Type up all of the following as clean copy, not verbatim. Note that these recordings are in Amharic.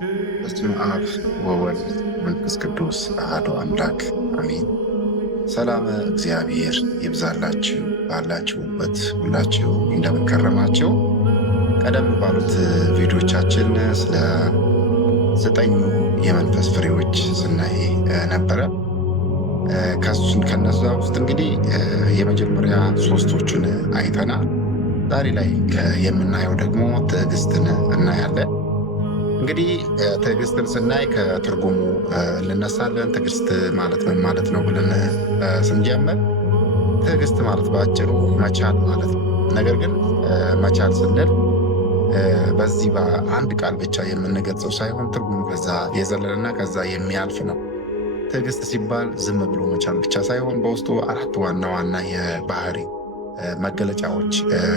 በስመ አብ ወወልድ መንፈስ ቅዱስ አሐዱ አምላክ አሜን። ሰላም እግዚአብሔር ይብዛላችሁ ባላችሁበት ሁላችሁ እንደምን ከረማችሁ። ቀደም ባሉት ቪዲዮቻችን ስለ 9 የመንፈስ ፍሬዎች ስናይ ነበረ። ከነዛ ውስጥ እንግዲህ የመጀመሪያ 3ቶቹን አይተናል። ዛሬ ላይ የምናየው ደግሞ ትዕግስትን እናያለን። እንግዲህ ትዕግስትን ስናይ ከትርጉሙ እንነሳለን። ትዕግስት ማለት ምን ማለት ነው ብለን ስንጀምር ትዕግስት ማለት በአጭሩ መቻል ማለት ነው። ነገር ግን መቻል ስንል በዚህ በአንድ ቃል ብቻ የምንገልጸው ሳይሆን ትርጉሙ ከዛ የዘለለና ከዛ የሚያልፍ ነው። ትዕግስት ሲባል ዝም ብሎ መቻል ብቻ ሳይሆን በውስጡ 4 ዋና ዋና የባህሪ መገለጫዎች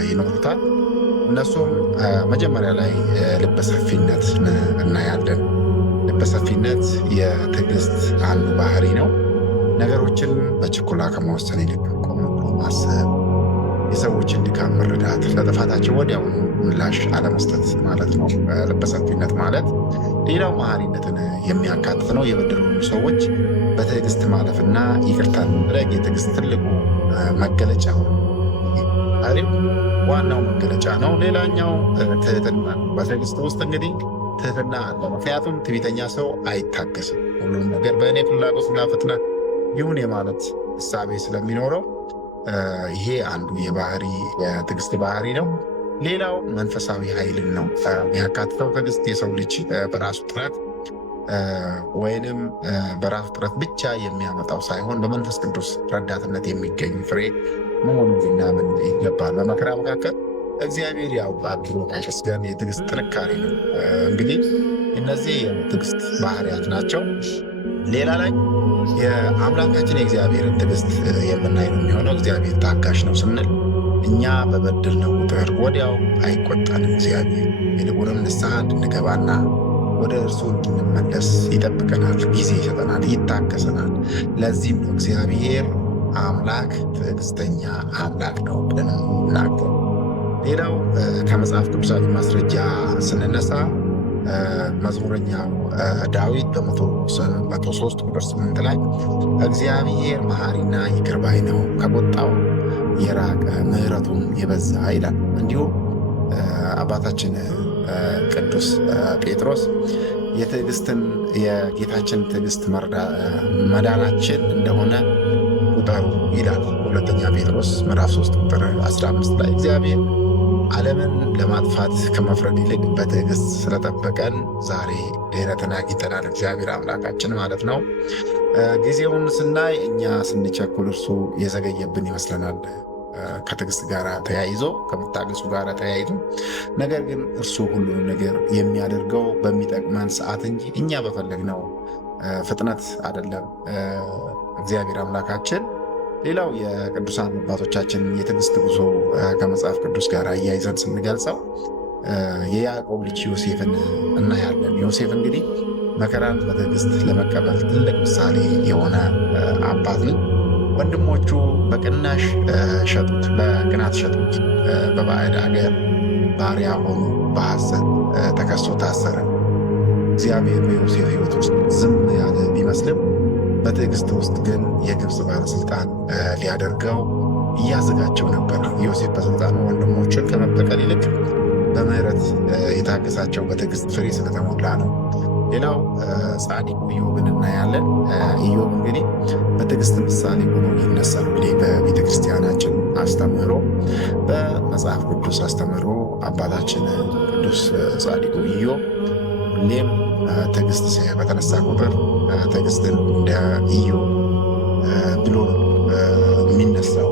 ይኖሩታል። እነሱም መጀመሪያ ላይ ልበሰፊነት እናያለን። ልበሰፊነት የትዕግስት አንዱ ባህሪ ነው። ነገሮችን በችኮላ ከመወሰን ይልቅ ቆም ብሎ ማሰብ፣ የሰዎችን ድካም መረዳት፣ ለጥፋታቸው ወዲያውኑ ምላሽ አለመስጠት ማለት ነው ልበሰፊነት ማለት። ሌላው መሐሪነትን የሚያካትት ነው። የበደሉ ሰዎች በትዕግስት ማለፍና ይቅርታን ማድረግ የትዕግስት ትልቁ መገለጫ ዋናው መገለጫ ነው። ሌላኛው ትህትና ነው። በትዕግስት ውስጥ እንግዲህ ትህትና አለ። ምክንያቱም ትዕቢተኛ ሰው አይታገስም። ሁሉም ነገር በእኔ ፍላጎትና ፍጥነት ይሁን የማለት እሳቤ ስለሚኖረው ይሄ አንዱ የትዕግስት ባህሪ ነው። ሌላው መንፈሳዊ ኃይልን ነው የሚያካትተው። ትዕግስት የሰው ልጅ በራሱ ጥረት ወይንም በራሱ ጥረት ብቻ የሚያመጣው ሳይሆን በመንፈስ ቅዱስ ረዳትነት የሚገኝ ፍሬ መሆኑን ልናምን ይገባል። በመከራ መካከል እግዚአብሔር ያውቃል ብሎ ማመስገን የትዕግስት ጥንካሬ ነው። እንግዲህ እነዚህ የትዕግስት ባህሪያት ናቸው። ሌላ ላይ የአምላካችን የእግዚአብሔርን ትዕግስት የምናይ ነው የሚሆነው። እግዚአብሔር ታጋሽ ነው ስንል እኛ በበደልነው ቁጥር ወዲያው አይቆጣንም። እግዚአብሔር ይልቁንም ንስሐ እንድንገባና ወደ እርሱ እንድንመለስ ይጠብቀናል፣ ጊዜ ይሰጠናል፣ ይታገሰናል። ለዚህም ነው እግዚአብሔር አምላክ ትዕግስተኛ አምላክ ነው ብለን እናገር። ሌላው ከመጽሐፍ ቅዱሳዊ ማስረጃ ስንነሳ መዝሙረኛው ዳዊት በ103 ቁጥር 8 ላይ እግዚአብሔር መሐሪና ይቅር ባይ ነው፣ ከቁጣው የራቀ ምሕረቱም የበዛ ይላል። እንዲሁም አባታችን ቅዱስ ጴጥሮስ የጌታችን ትዕግስት መዳናችን እንደሆነ ቁጠሩ ይላል። ሁለተኛ ጴጥሮስ ምዕራፍ 3 ቁጥር 15 ላይ እግዚአብሔር ዓለምን ለማጥፋት ከመፍረድ ይልቅ በትዕግስት ስለጠበቀን ዛሬ ድኅነትን አግኝተናል። እግዚአብሔር አምላካችን ማለት ነው። ጊዜውን ስናይ እኛ ስንቸኩል እርሱ የዘገየብን ይመስለናል፣ ከትዕግስት ጋር ተያይዞ ከመታገሱ ጋር ተያይዞ። ነገር ግን እርሱ ሁሉን ነገር የሚያደርገው በሚጠቅመን ሰዓት እንጂ እኛ በፈለግነው ፍጥነት አይደለም እግዚአብሔር አምላካችን። ሌላው የቅዱሳን አባቶቻችን የትዕግስት ጉዞ ከመጽሐፍ ቅዱስ ጋር አያይዘን ስንገልጸው የያዕቆብ ልጅ ዮሴፍን እናያለን። ዮሴፍ እንግዲህ መከራን በትዕግስት ለመቀበል ትልቅ ምሳሌ የሆነ አባት ነው። ወንድሞቹ በቅናሽ ሸጡት፣ በቅናት ሸጡት። በባዕድ አገር ባሪያ ሆኑ። በሐሰት ተከሶ ታሰረ። እግዚአብሔር በዮሴፍ ሕይወት ውስጥ ዝም ያለ ቢመስልም በትዕግስት ውስጥ ግን የግብፅ ባለስልጣን ሊያደርገው እያዘጋቸው ነበር። ዮሴፍ በስልጣኑ ወንድሞችን ከመበቀል ይልቅ በምሕረት የታገሳቸው በትዕግስት ፍሬ ስለተሞላ ነው። ሌላው ጻድቁ ኢዮብን እናያለን። ኢዮብ እንግዲህ በትዕግስት ምሳሌ ሆኖ ይነሳል። እንግዲህ በቤተ ክርስቲያናችን አስተምህሮ፣ በመጽሐፍ ቅዱስ አስተምህሮ አባታችን ቅዱስ ጻድቁ ኢዮብ ሁሌም ትዕግስት በተነሳ ቁጥር ትዕግስትን እንደ ኢዮብ ብሎ የሚነሳው።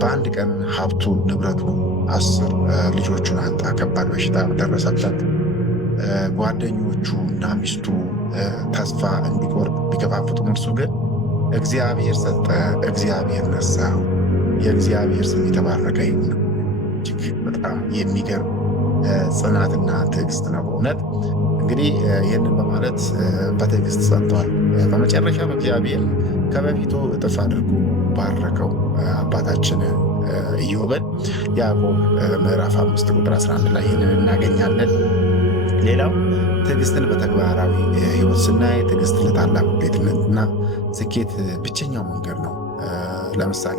በአንድ ቀን ሀብቱን ንብረቱን 10 ልጆቹን አጣ። ከባድ በሽታ ደረሰበት። ጓደኞቹ እና ሚስቱ ተስፋ እንዲቆርጥ ቢገፋፍጡም እርሱ ግን እግዚአብሔር ሰጠ፣ እግዚአብሔር ነሳ፣ የእግዚአብሔር ስም የተባረከ ይሁን። እጅግ በጣም የሚገርም ጽናትና ትዕግስት ነው በእውነት። እንግዲህ ይህንን በማለት በትዕግስት ጸንቷል። በመጨረሻም እግዚአብሔር ከበፊቱ እጥፍ አድርጎ ባረከው አባታችን ኢዮብን። ያዕቆብ ምዕራፍ 5 ቁጥር 11 ላይ ይህንን እናገኛለን። ሌላው ትዕግስትን በተግባራዊ ህይወት ስናይ ትዕግስት ለታላቅ ውጤትና ስኬት ብቸኛው መንገድ ነው። ለምሳሌ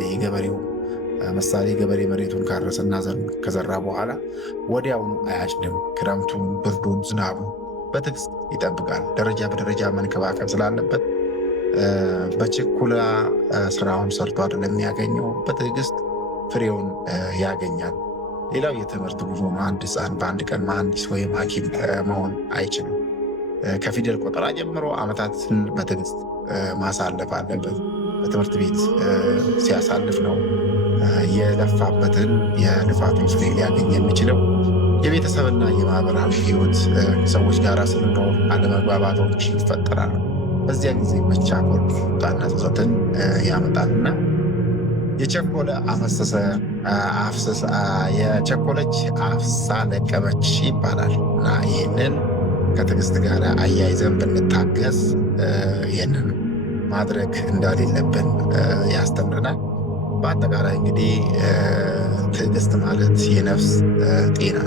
ገበሬ መሬቱን ካረሰና ዘሩን ከዘራ በኋላ ወዲያውኑ አያጭድም። ክረምቱን፣ ብርዱን፣ ዝናቡ በትዕግስት ይጠብቃል። ደረጃ በደረጃ መንከባከብ ስላለበት በችኩላ ስራውን ሰርቶ አይደለም የሚያገኘው፣ በትዕግስት ፍሬውን ያገኛል። ሌላው የትምህርት ጉዞ ነው። አንድ ህፃን በአንድ ቀን መሐንዲስ ወይም ሐኪም መሆን አይችልም። ከፊደል ቆጠራ ጀምሮ ዓመታትን በትዕግስት ማሳለፍ አለበት። በትምህርት ቤት ሲያሳልፍ ነው የለፋበትን የልፋቱን ፍሬ ሊያገኝ የሚችለው። የቤተሰብና የማህበራዊ ህይወት ሰዎች ጋር ስንኖር አለመግባባቶች ይፈጠራሉ። በዚያ ጊዜ መቻኮል ቁጣና ጸጸትን ያመጣልና የቸኮለች አፍሳ ለቀመች ይባላል እና ይህንን ከትዕግስት ጋር አያይዘን ብንታገስ ይህንን ማድረግ እንዳሌለብን ያስተምረናል። በአጠቃላይ እንግዲህ ትዕግስት ማለት የነፍስ ጤና።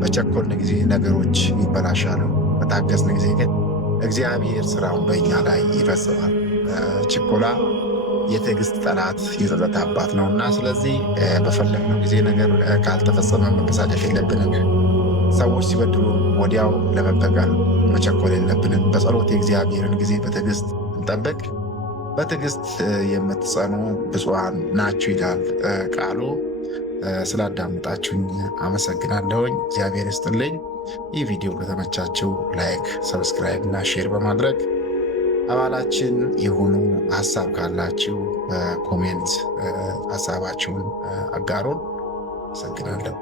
በቸኮልን ጊዜ ነገሮች ይበላሻሉ። በታገስን ጊዜ ግን እግዚአብሔር ስራውን በእኛ ላይ ይፈጽማል። ችኮላ የትዕግስት ጠላት፣ የጸጸት አባት ነውና ስለዚህ በፈለግነው ጊዜ ነገር ካልተፈጸመ መበሳጨት የለብንም። ሰዎች ሲበድሉ ወዲያው ለመበቀል መቸኮል የለብንም። በጸሎት የእግዚአብሔርን ጊዜ በትዕግስት እንጠብቅ። በትዕግስት የምትጸኑ ብፁዓን ናችሁ ይላል ቃሉ። ስላዳመጣችሁኝ አመሰግናለሁኝ። እግዚአብሔር ይስጥልኝ። ይህ ቪዲዮ ከተመቻችሁ ላይክ፣ ሰብስክራይብ እና ሼር በማድረግ አባላችን የሆኑ ሀሳብ ካላችሁ በኮሜንት ሀሳባችሁን አጋሩን። አመሰግናለሁ።